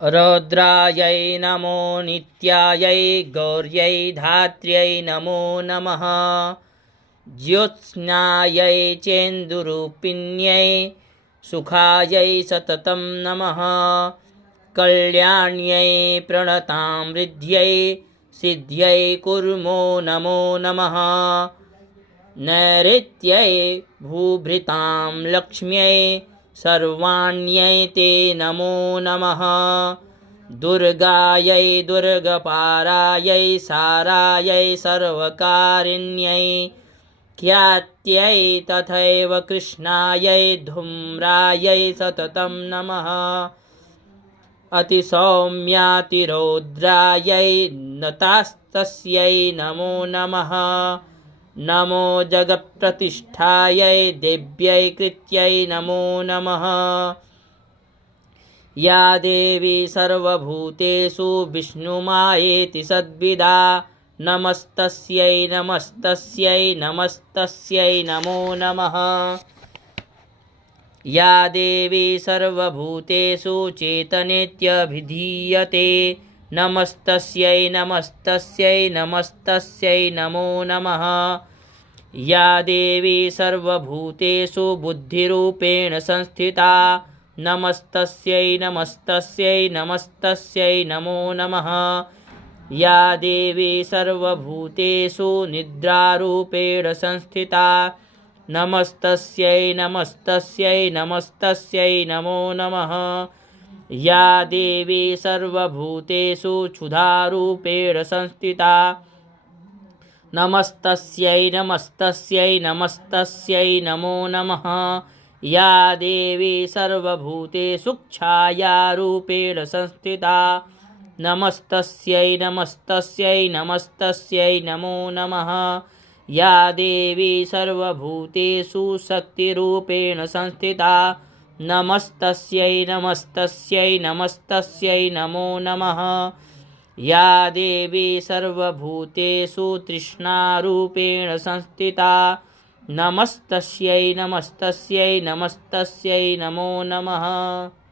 रौद्रायै नमो नित्यायै गौर्यै धात्र्यै नमो नमः। ज्योत्स्नायै चेन्दुरूपिण्यै सुखायै सततं नमः। कल्याण्यै प्रणतामृद्ध्यै सिद्ध्यै कुर्मो नमो नमः। नैऋत्यै भूभृतां लक्ष्म्यै सर्वाण्यै ते नमो नमः। दुर्गायै दुर्गपारायै सारायै सर्वकारिण्यै ख्यात्यै तथैव कृष्णायै धूम्रायै सततं नमः। अतिसौम्यातिरौद्रायै नतास्तस्यै नमो नमः। नमो जगत्प्रतिष्ठायै देव्यै कृत्यै नमो नमः। या देवी सर्वभूतेषु विष्णुमायेति सद्विदा नमस्तस्यै नमस्तस्यै नमस्तस्यै नमो नमः। या देवी सर्वभूतेषु चेतनेत्यभिधीयते नमस्तस्यै नमस्तस्यै नमस्तस्यै नमो नमः। या देवी सर्वभूतेषु बुद्धिरूपेण संस्थिता नमस्तस्यै नमस्तस्यै नमस्तस्यै नमो नमः। या देवी सर्वभूतेषु निद्रारूपेण संस्थिता नमस्तस्यै नमस्तस्यै नमस्तस्यै नमो नमः। या देवी सर्वभूतेषु क्षुधारूपेण संस्थिता नमस्तस्यै नमस्तस्यै नमस्तस्यै नमो नमः। या देवी सर्वभूतेषु छायारूपेण संस्थिता नमस्तस्यै नमस्तस्यै नमस्तस्यै नमो नमः। या देवी सर्वभूतेषु शक्तिरूपेण संस्थिता नमस्तस्यै नमस्तस्यै नमस्तस्यै नमो नमः। या देवी सर्वभूतेषु तृष्णारूपेण संस्थिता नमस्तस्यै नमस्तस्यै नमस्तस्यै नमो नमः।